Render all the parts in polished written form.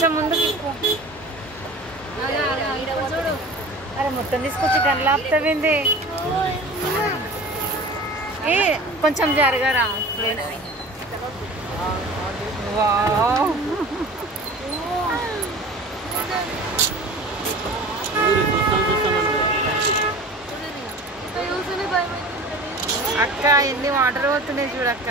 కొంచెం ముందుకు చూడు. అరే మొత్తం తీసుకొచ్చి గంటలు ఆపుతావింది. ఏ కొంచెం జరగరా ప్లీజ్. అక్క ఎన్ని వాటర్ పోతున్నాయి చూడక్క.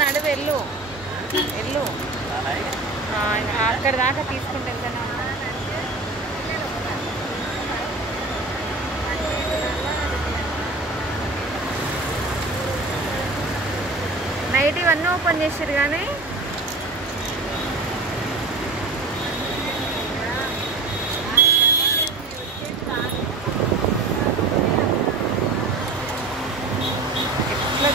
నడు వెళ్ళు వెళ్ళు అక్కడ దాకా తీసుకుంటే వెళ్తాను. నైట్ ఇవన్నీ ఓపెన్ చేసారు కానీ ఎట్లా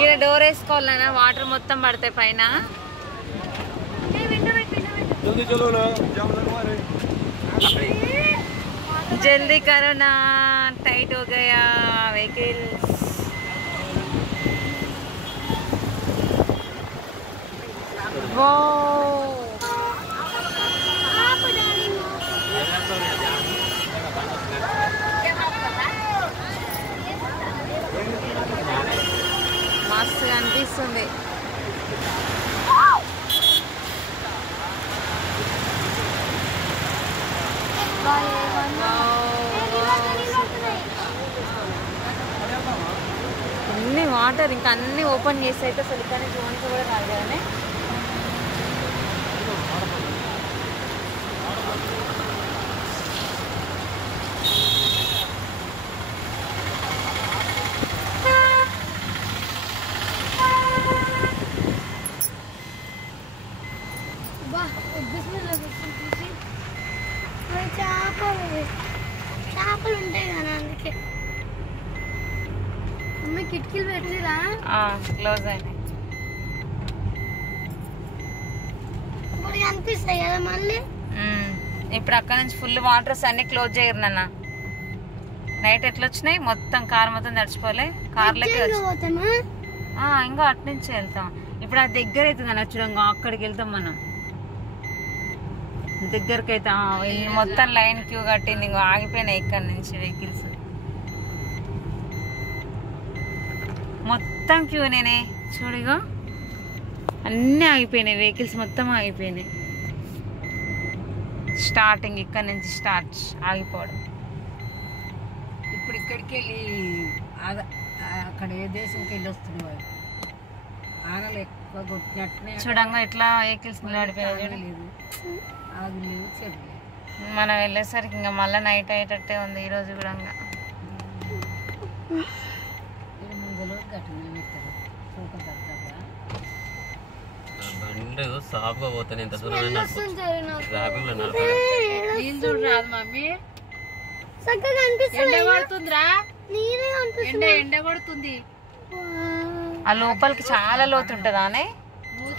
ఈడ డోర్ వేసుకోవాలన్నా వాటర్ మొత్తం పడతాయి పైన. जल्दी करो ना, टाइट हो गया व्हीकल्स. वो మస్తు అనిపిస్తుంది. అన్ని వాటర్ ఇంకా అన్ని ఓపెన్ చేసి అయితే అసలు కానీ జోన్కి కూడా కాదు కానీ చేపలు ఉంటాయి కదా అందుకే మమ్మీ కిటికీలు పెట్టిరా క్లోజ్ అయినాయి. ఇప్పుడు కనిపిస్తాయి కదా మళ్ళీ. ఇప్పుడు అక్కడ నుంచి ఫుల్ వాటర్స్ అన్ని క్లోజ్ చేయరు నాన్న. నైట్ ఎట్లా వచ్చినాయి మొత్తం కార్ మొత్తం తడిచిపోలే. కార్లకి ఇంకా అటు నుంచి వెళ్తాం. ఇప్పుడు ఆ దగ్గర అవుతుంది అన్న చూడంగా అక్కడికి వెళ్తాం మనం. దగ్గరికి అయితే మొత్తం లైన్ క్యూ కట్టింది. ఇంకో ఆగిపోయినాయి ఇక్కడ నుంచి వెహికల్స్ మొత్తం క్యూ. నేనే చూడిగో అన్నీ ఆగిపోయినాయి వెహికల్స్ మొత్తం ఆగిపోయినాయి. స్టార్టింగ్ ఇక్కడ నుంచి స్టార్ట్ ఆగిపోవడం. ఇప్పుడు ఇక్కడికి వెళ్ళి అక్కడ ఏ దేశంకి వెళ్ళి వస్తున్నాయి ఆనలు ఎక్కువ కొట్టినట్టునే చూడంగా ఎట్లా వెహికల్స్ నిలబడిపోయాయి. ఆగు లేవు చెడు మనం వెళ్ళేసరికి ఇంకా మళ్ళీ నైట్ అయ్యేటట్టే ఉంది ఈరోజు కూడా. ముందులో గట్టిన సాఫ్గా పోతాను. ఎంత దూరం రాదు మమ్మీ. ఎండ పడుతుందిరా, ఎండ పడుతుంది. ఆ లోపలికి చాలా లోతు ఉంటుందా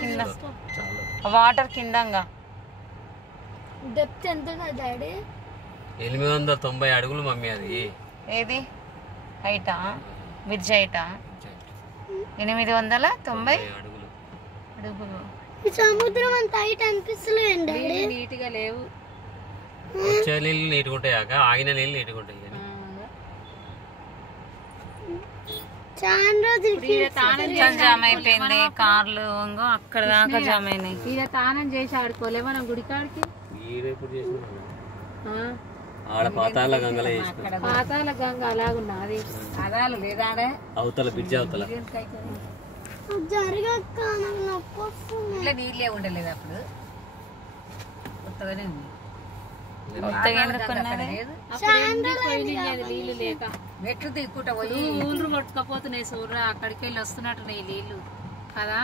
కింద వాటర్ కిందంగా. డెప్త్ ఎంత డాడీ? 890 అడుగులు మమ్మీ. అది ఏది హైటా? బ్రిడ్జ్ హైటా? 890 అడుగులు. ఈ సముద్రం అంత హైట్ అనిపిస్తలేదు నీట్ గా లేవు. వచ్చే నీళ్ళు నీట్గా ఉంటాయి, ఆగిన నీళ్ళు నీట్గా ఉంటాయి. జామ్ అయిపోయింది కార్లు. అక్కడ దాకా జామ్ అయినాయి. ఇక తానం చేసి ఆడుకోలే మనం గుడికాడికి. పాతాల గంగలో పాతాల గంగ అలాగున్నది. అదాలు లేదా అవతల బ్రిడ్జ్ అవతల ఇట్లా నీళ్ళే ఉండలేదు అప్పుడు, కొత్తగానే ఉంది. కొత్తగా ఎందుకున్నది నీళ్లు లేక మెట్లు దిక్కుంటా పోయి ఊళ్ళు కొట్టుకపోతున్నాయి సూర్య అక్కడికి వెళ్ళి వస్తున్నట్టున్నాయి నీళ్లు కదా.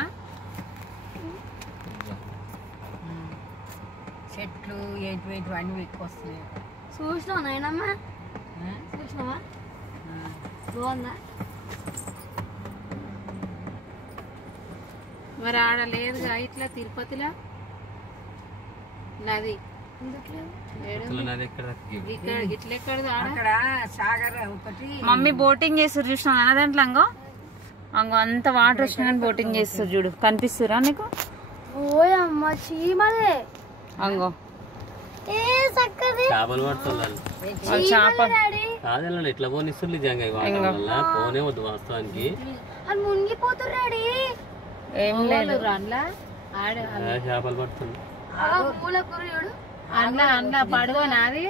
చెట్లు ఏంటి అన్ని ఎక్కువస్తున్నాయి. చూసినావా నాయనమ్మా? చూసినావా? బాగుందా? మరి ఆడ లేదుగా ఇట్లా తిరుపతిలో నది అక్కడ సాగర్ ఒకటి. మమ్మీ బోటింగ్ చేస్తారు చూసినావు అన్న దాంట్లో అంగో అంగో అంత వాటర్ వచ్చినా బోటింగ్ చేస్తారు చూడు కనిపిస్తురా నీకు? ఓయమ్మ చీమలే అంగో చేపలు పడుతుంది కాదు ఇట్లా పోనిస్తుంది నిజంగా పోనే వద్దు వాస్తవానికి. అది మునిగిపోతుర్రాడి. ఏం లేదు చేపలు పడుతుంది పూల కూరడు అందులో అందులో పడవ నాది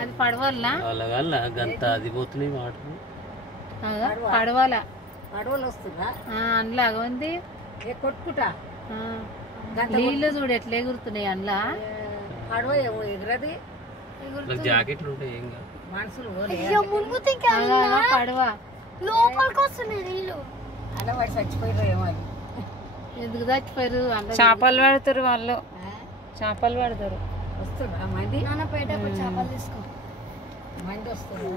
అది పడవల వాళ్ళ గంత అది పోతున్నాయి వాటర్ పడవల పడవలు వస్తుందా అందులో ఉంది కొట్టుకుంటా నీళ్ళు చూడు ఎట్లా ఎగురుతున్నాయి అందులో పడవ ఎగురది జాకెట్లు ఉంటాయి ఏం కాదు మనుషులు పడవ లోపలికి వస్తున్నాయి నీళ్ళు. అలా వాడు చచ్చిపోయారు ఏమో అది ఎందుకు చచ్చిపోయారు? చేపలు పడతారు వాళ్ళు చేపలు పడతారు. వస్తున్నా మంది నాన్న పోయేటప్పుడు చేపలు తీసుకో. మంది వస్తారు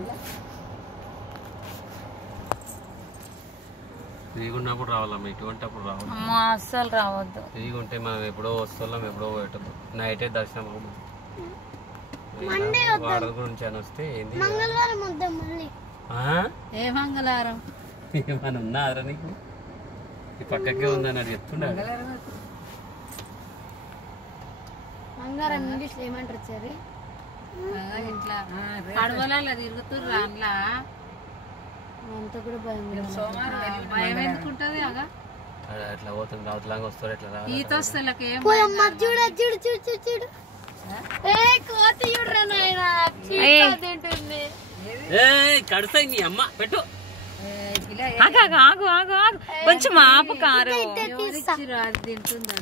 ఫ్రీగున్నప్పుడు రావాలమ్మా ఇటువంటి అప్పుడు రావాలి. అమ్మా అస్సలు రావద్దు. ఫ్రీగా ఉంటే మనం ఎప్పుడో వస్తున్నాం ఎప్పుడో పోయేటప్పుడు నైటే దర్శనం అవ్వము. వాటర్ గురించి అని వస్తే ఏంది మంగళవారం వద్దాం మళ్ళీ. ఏ మంగళవారం ఏమన్నా ఉన్నారా నీకు? ఈ పక్కకే ఉందని అది చెప్తుండే. మంగళవారం ఇంగ్లీష్ ఏమంటారు సరే ఇట్లా పడవల తిరుగుతుర్రు అందులో అంతా కూడా భయం. సోమవారం భయం ఎందుకుంటది అగా అట్లా పోతుంది అవతలంగా వస్తారు ఎట్లా ఈత వస్తలకి ఏం చూడు చూడు చూడు చూడు చూడు కోతి చూడరా నాయనా తింటుంది. కడతాయి నీ అమ్మ పెట్టు. ఆగు ఆగు ఆగు ఆగు కొంచెం ఆపు కారు. తింటుందా